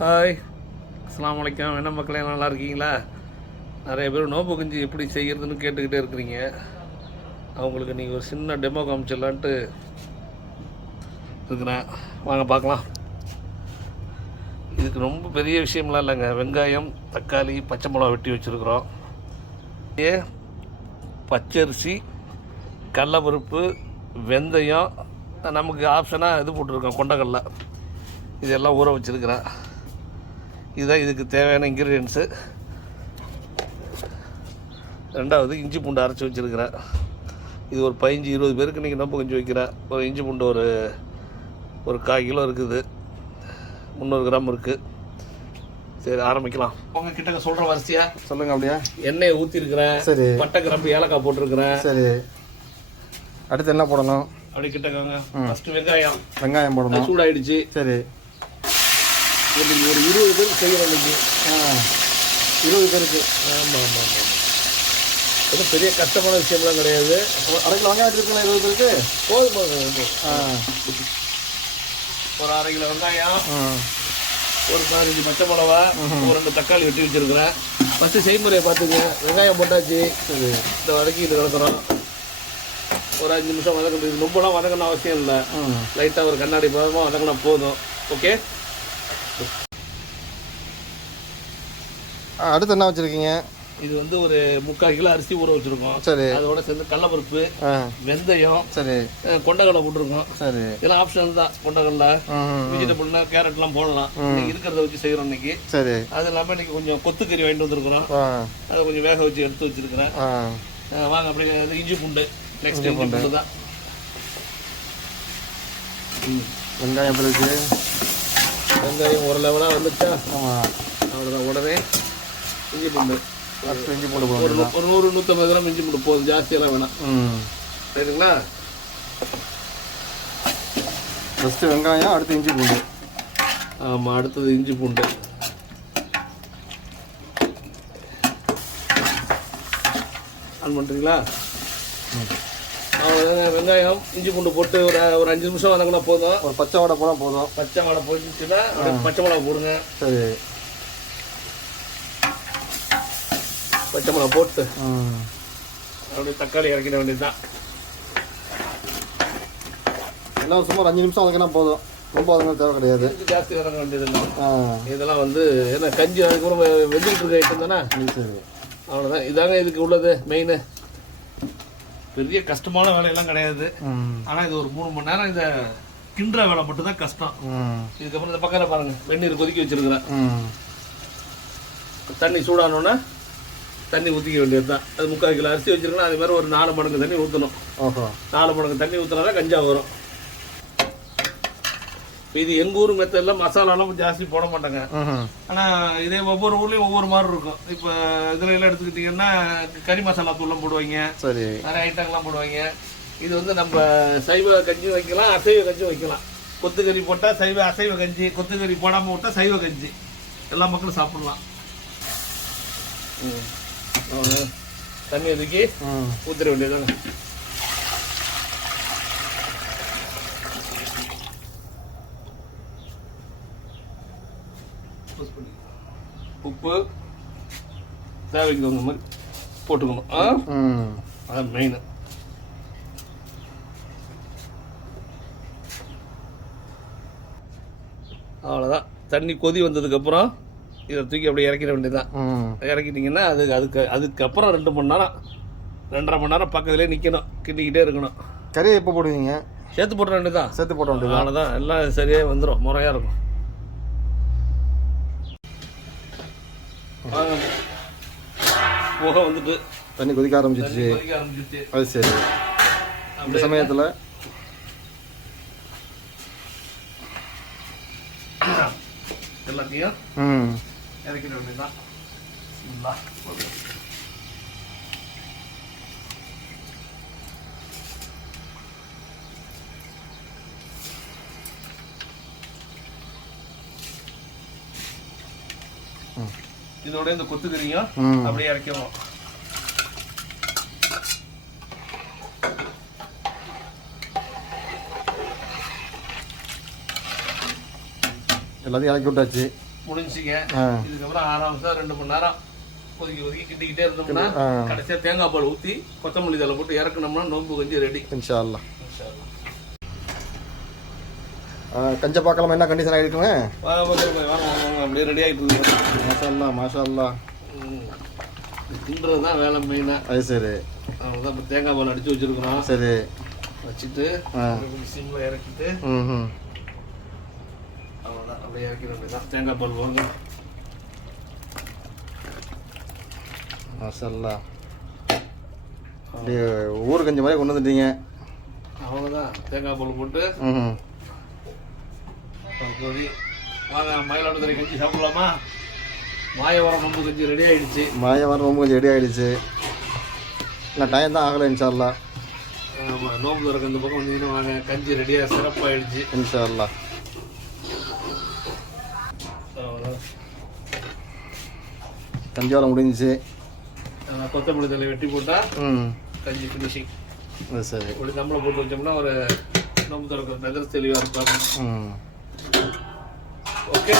Hi, அஸ்ஸலாமு அலைக்கும். என்ன மக்களே, நல்லா இருக்கீங்களா? நிறைய பேர் நோம்பு கஞ்சி எப்படி செய்கிறதுன்னு கேட்டுக்கிட்டே இருக்கிறீங்க. அவங்களுக்கு நீங்கள் ஒரு சின்ன டெமோ காமிச்சிடலான்ட்டு இருக்கிறேன். வாங்க பார்க்கலாம். இதுக்கு ரொம்ப பெரிய விஷயம்லாம் இல்லைங்க. வெங்காயம், தக்காளி, பச்சை மிளகா வெட்டி வச்சுருக்குறோம். பச்சரிசி, கடலைப்பருப்பு, வெந்தயம், நமக்கு ஆப்ஷனாக இது போட்டிருக்கோம் கொண்டக்கடலை, இதெல்லாம் ஊற வச்சுருக்கிறேன். இதுதான் இதுக்கு தேவையான இன்க்ரீடியன்ஸு. ரெண்டாவது இஞ்சி பூண்டு அரைச்சி வச்சுருக்கிறேன். இது ஒரு 15-20 பேருக்கு நீங்கள் நோம்பு கஞ்சி வைக்கிறேன். ஒரு இஞ்சி பூண்டு ஒரு 1/4 கிலோ இருக்குது, 300 கிராம் இருக்குது. சரி, ஆரம்பிக்கலாம். உங்கள் கிட்ட சொல்கிற வரிசையாக சொல்லுங்கள். அப்படியா? எண்ணெயை ஊற்றிருக்கிறேன். சரி. பட்டை, கிராம்பு, ஏலக்காய் போட்டிருக்கிறேன். சரி. அடுத்து என்ன போடணும்? அப்படி கிட்டக்காங்க. ஃபஸ்ட்டு வெங்காயம் போடணும். சூடாயிடுச்சு. சரி. ஒரு 20 பேருக்கு செய்கிறோம் இன்னைக்கு. 20 பேருக்கு. ஆமாம் ஆமாம் ஆமாம். ஒன்றும் பெரிய கஷ்டமான விஷயம்லாம் கிடையாது. அரை கிலோ வெங்காயம் எடுத்துருக்கீங்களா? 20 பேருக்கு போதும். ஒரு 1/2 கிலோ வெங்காயம், ஒரு 15 பச்சை மிளகா, ஒரு 2 தக்காளி வெட்டி வச்சுருக்கிறேன். ஃபஸ்ட்டு செய்முறையை பார்த்துங்க. வெங்காயம் போட்டாச்சு. சரி. இந்த வதக்கிட்டு கிடக்குறோம். ஒரு 5 நிமிஷம் வதக்கணும். இது ரொம்பலாம் வதக்கணும் அவசியம் இல்லை. லைட்டாக ஒரு கண்ணாடி பதமாக வதக்கினா போதும். ஓகே. அடுத்து என்ன வச்சுருக்கீங்க? இது வந்து ஒரு 3/4 கிலோ அரிசி ஊற வச்சுருக்கோம். சரி. அதோட சேர்ந்து கடலைப்பருப்பு, வெந்தயம், சரி, கொண்டக்கடலை போட்டிருக்கோம். சரி. இதெல்லாம் ஆப்ஷனல் தான். கொண்டக்கடலை, வெஜிடபிள்னா கேரட்லாம் போடலாம். இன்னைக்கு இருக்கிறத வச்சு செய்கிறோம் இன்னைக்கு. சரி. அது இல்லாமல் இன்னைக்கு கொஞ்சம் கொத்துக்கறி வாங்கிட்டு வந்துருக்குறோம். அதை கொஞ்சம் வேக வச்சு எடுத்து வச்சுருக்கிறேன். வாங்க அப்படியே. இஞ்சி பூண்டு நெக்ஸ்ட் இஞ்சி பூண்டு தான். வெங்காயம் பிறகு வெங்காயம் ஒரு லெவலாக வந்துச்சா? அவ்வளோதான். உடனே இஞ்சி பூண்டு ஒரு 100-150 கிராம் இஞ்சி பூண்டு போதும். ஜாஸ்தியெல்லாம் வேணாம். சரிங்களா? ஃபஸ்ட்டு வெங்காயம், அடுத்து இஞ்சி பூண்டு. ஆமாம், அடுத்தது இஞ்சி பூண்டு. ஆன் பண்ணுறீங்களா? வெங்காயம், இஞ்சி பூண்டு போட்டு ஒரு 5 நிமிஷம் வதங்கினா போதும். ஒரு பச்சை வடை போனால் போதும். பச்சை வடை போயிடுச்சுன்னா பச்சை மிளகா போடுங்க. சரி. பச்சை மிளகா போட்டு அப்படியே தக்காளி இறக்கிட வேண்டியது தான். எல்லாம் சுமார் 5 நிமிஷம் வதக்கினா போதும். ரொம்ப வதங்க தேவை கிடையாது. ஜாஸ்தி வதங்க வேண்டியது இல்லை. இதெல்லாம் வந்து ஏன்னா கஞ்சி அதுக்கப்புறம் வெந்துக்கிட்டு இருக்க ஐட்டம் தானே. சரி. அவ்வளோதான். இதாங்க இதுக்கு உள்ளது மெயின். பெரிய கஷ்டமான வேலையெல்லாம் கிடையாது. ஆனால் இது ஒரு 3 மணி நேரம் இதை கிண்டுற வேலை மட்டும் தான் கஷ்டம். இதுக்கப்புறம் இந்த பக்கம் பாருங்க, வெந்நீர் கொதிக்க வச்சிருக்கிறேன். தண்ணி சூடானோன்னா தண்ணி ஊற்றிக்க வேண்டியது தான். அது 3/4 கிலோ அரிசி வச்சிருக்கணும். அது மாதிரி ஒரு 4 மடங்கு தண்ணி ஊற்றணும். 4 மடங்கு தண்ணி ஊற்றினா தான் கஞ்சா வரும். இது எங்கள் ஊர் மெத்தடில் மசாலாலாம் ஜாஸ்தி போட மாட்டாங்க. ஆனால் இதே ஒவ்வொரு ஊர்லேயும் ஒவ்வொரு மாதிரி இருக்கும். இப்போ இதில் எல்லாம் எடுத்துக்கிட்டிங்கன்னா கறி மசாலா தூள்லாம் போடுவாங்க. சரி. நிறைய ஐட்டங்கள்லாம் போடுவாங்க. இது வந்து நம்ம சைவ கஞ்சி வைக்கலாம், அசைவ கஞ்சி வைக்கலாம். கொத்துக்கறி போட்டால் அசைவ கஞ்சி, கொத்துக்கறி போடாமல் விட்டால் சைவ கஞ்சி. எல்லா மக்களும் சாப்பிடலாம். தண்ணி ஒதுக்கி ஊற்றிட வேண்டியதானே. உப்பு தேவைக்கு தகுந்த மாதிரி போட்டுக்கணும். அதான் மெயின். அவ்வளோதான். தண்ணி கொதி வந்ததுக்கப்புறம் இதை தூக்கி அப்படியே இறக்கிட வேண்டியதுதான். இறக்கிட்டிங்கன்னா அதுக்கப்புறம் 2 மணி நேரம் 2.5 மணி நேரம் பக்கத்துலேயே நிற்கணும். கிண்டிக்கிட்டே இருக்கணும். கறியை எப்போ போடுவீங்க? சேர்த்து போட வேண்டியதான். சேர்த்து போட வேண்டியது. அவ்வளோதான். எல்லாம் சரியாக வந்துடும், முறையாக இருக்கும். புகை வந்துட்டு தண்ணி கொதிக்க ஆரம்பிச்சிருச்சு. அது சரி. அந்த சமயத்தில் எல்லாத்தையும் இறக்கிட வேண்டியதுதான். இதோட இந்த கொத்துக்கறியும் அப்படியே இறக்கிறோம். எல்லாத்தையும் இறக்கி விட்டாச்சு. முடிஞ்சுங்க. இதுக்கப்புறம் ஆறாமசா 2 மணி நேரம் ஒதுக்கி கிண்டிக்கிட்டே இருந்தோம்னா கடைசியா தேங்காய் பால் ஊற்றி கொத்தமல்லி தலை போட்டு இறக்கணும்னா நோம்பு கஞ்சி ரெடி. இன்ஷா அல்லாஹ். கஞ்சை பார்க்கலாம் என்ன கண்டிஷன் ஆகிருக்குங்க. அப்படியே ரெடி ஆகிட்டு இருக்கு. மாஷா அல்லாஹ் மாஷா அல்லாஹ். தின்றது தான் வேலை மெயினாக. அது சரி. அவ்வளோதான். இப்போ தேங்காய் பால் அடித்து வச்சுருக்குறோம். சரி. வச்சுட்டு சிம்மில் இறக்கிட்டு அவ்வளோதான். அப்படியே இறக்கிற வேண்டியதான். தேங்காய் பால் போடுங்க. மாஷா அல்லாஹ். அப்படியே ஊர் கஞ்சி மாதிரி கொண்டு வந்துட்டீங்க. அவ்வளோதான். தேங்காய் பால் போட்டு கொதி. வாங்க மயிலாடுதுறை கஞ்சி சாப்பிடலாமா? மாயவரம் நோம்பு கஞ்சி ரெடி ஆகிடுச்சு. மாயவரம் நோம்பு கஞ்சி ரெடி ஆகிடுச்சு. இல்லை டைம் தான் ஆகலை இன்ஷா அல்லாஹ். ஆமாம் நோம்பு திறக்க இந்த பக்கம் வந்தீங்கன்னா வாங்க. கஞ்சி ரெடியாக சிறப்பாகிடுச்சு இன்ஷா அல்லாஹ். கஞ்சி வர முடிஞ்சிச்சு. கொத்தமல்லி தலை வெட்டி போட்டால் கஞ்சி ஃபினிஷிங். சரி. இப்படி நம்மளை போட்டு வச்சோம்னா ஒரு நோம்பு திறக்கிற நெதர் தெளிவாக இருப்பாங்க. ஓகே.